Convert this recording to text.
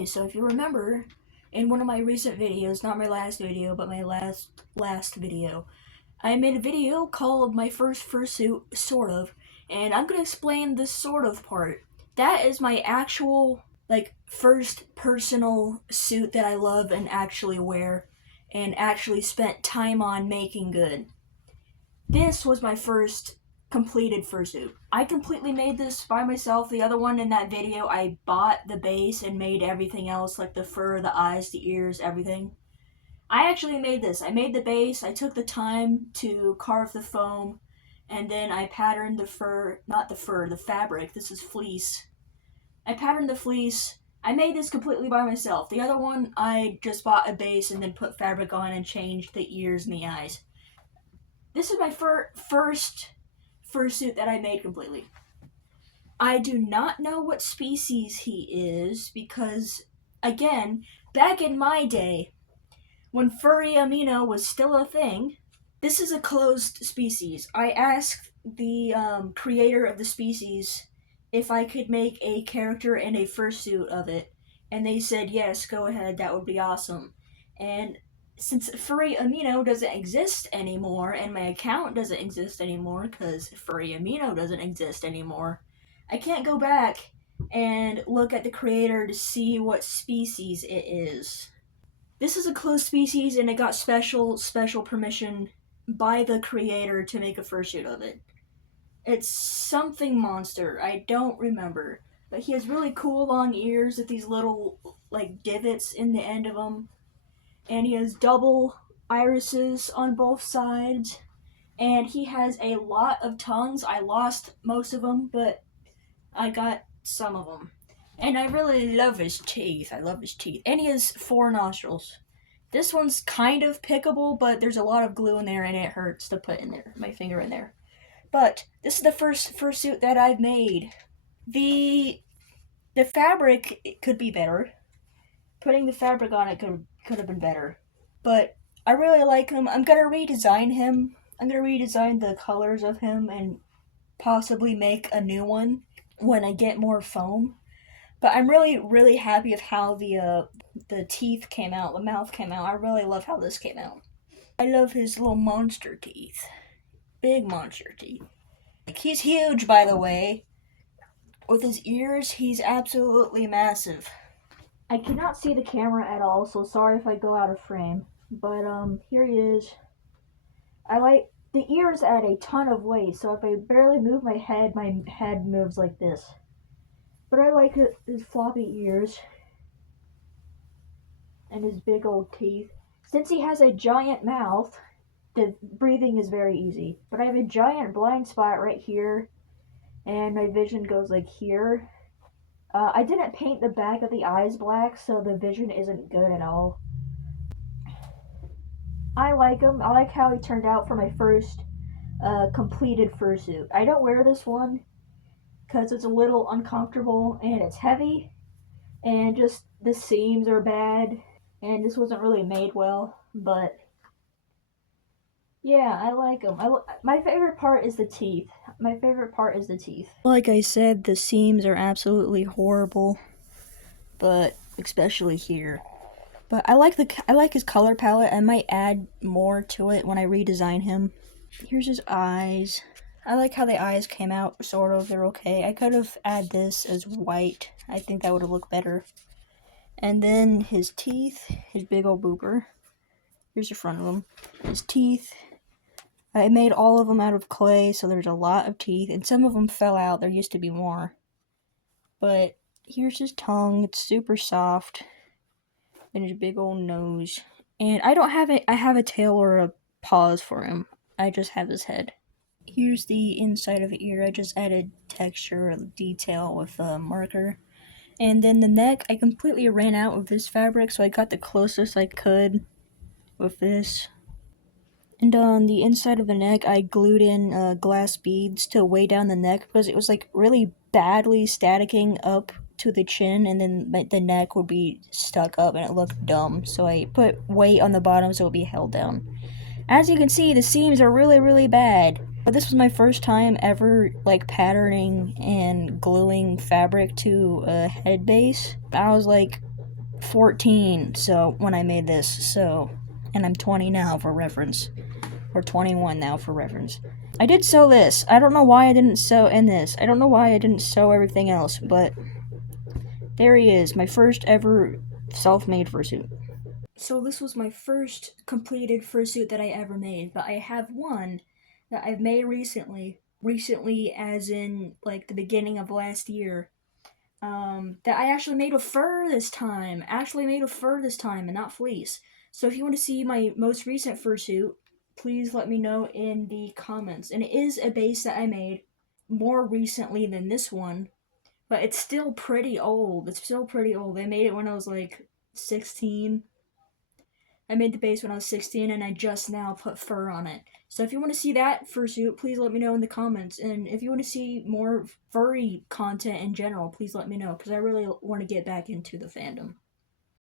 Okay, so if you remember, in one of my recent videos, not my last video, but my last video, I made a video called My First Fursuit, sort of, and I'm gonna explain this sort of part. That is my actual, first personal suit that I love and actually wear, and actually spent time on making good. This was my first completed fursuit. I completely made this by myself. The other one in that video, I bought the base and made everything else, like the fur, the eyes, the ears, everything. I actually made this. I made the base, I took the time to carve the foam, and then I patterned the fur, not the fur, the fabric. This is fleece. I patterned the fleece. I made this completely by myself. The other one, I just bought a base and then put fabric on and changed the ears and the eyes. This is my first fursuit that I made completely. I do not know what species he is because, again, back in my day, when furry amino was still a thing, this is a closed species. I asked the creator of the species if I could make a character and a fursuit of it, and they said yes, go ahead, that would be awesome. And since furry amino doesn't exist anymore and my account doesn't exist anymore because furry amino doesn't exist anymore, I can't go back and look at the creator to see what species it is. This is a closed species and it got special permission by the creator to make a fursuit of it. It's something monster, I don't remember, but he has really cool long ears with these little divots in the end of them. And he has double irises on both sides, and he has a lot of tongues. I lost most of them, but I got some of them. And I really love his teeth. I love his teeth. And he has 4 nostrils. This one's kind of pickable, but there's a lot of glue in there and it hurts to put in there, my finger in there. But this is the first fursuit that I've made. The fabric, it could be better. Putting the fabric on it could have been better. But I really like him. I'm gonna redesign him. I'm gonna redesign the colors of him and possibly make a new one when I get more foam. But I'm really happy of how the teeth came out, the mouth came out. I really love how this came out. I love his little monster teeth. Big monster teeth. He's huge, by the way. With his ears, he's absolutely massive. I cannot see the camera at all, so sorry if I go out of frame. But, here he is. The ears add a ton of weight, so if I barely move my head moves like this. But I like his floppy ears. And his big old teeth. Since he has a giant mouth, the breathing is very easy. But I have a giant blind spot right here, and my vision goes like here. I didn't paint the back of the eyes black, so the vision isn't good at all. I like him. I like how he turned out for my first completed fursuit. I don't wear this one because it's a little uncomfortable and it's heavy, and just the seams are bad, and this wasn't really made well, but yeah, I like him. My favorite part is the teeth. Like I said, the seams are absolutely horrible, but especially here. But I like his color palette. I might add more to it when I redesign him. Here's his eyes. I like how the eyes came out, sort of. They're okay. I could have added this as white. I think that would have looked better. And then his teeth, his big old booper. Here's the front of him. His teeth. I made all of them out of clay, so there's a lot of teeth, and some of them fell out. There used to be more. But here's his tongue. It's super soft. And his big old nose. And I have a tail or a paws for him. I just have his head. Here's the inside of the ear. I just added texture or detail with a marker. And then the neck, I completely ran out of this fabric, so I got the closest I could with this. And on the inside of the neck, I glued in glass beads to weigh down the neck because it was really badly staticking up to the chin, and then the neck would be stuck up and it looked dumb. So I put weight on the bottom so it would be held down. As you can see, the seams are really bad. But this was my first time ever patterning and gluing fabric to a head base. I was 14, so when I made this, so, and I'm 20 now for reference, or 21 now for reference. I did sew this. I don't know why I didn't sew in this. I don't know why I didn't sew everything else, but there he is, my first ever self-made fursuit. So this was my first completed fursuit that I ever made, but I have one that I've made recently. Recently, as in like the beginning of last year. That I actually made with fur this time. Actually made with fur this time and not fleece. So if you want to see my most recent fursuit, please let me know in the comments. And it is a base that I made more recently than this one, but it's still pretty old. It's still pretty old. I made it when I was like 16. I made the base when I was 16 and I just now put fur on it. So if you want to see that fursuit, please let me know in the comments. And if you want to see more furry content in general, please let me know because I really want to get back into the fandom.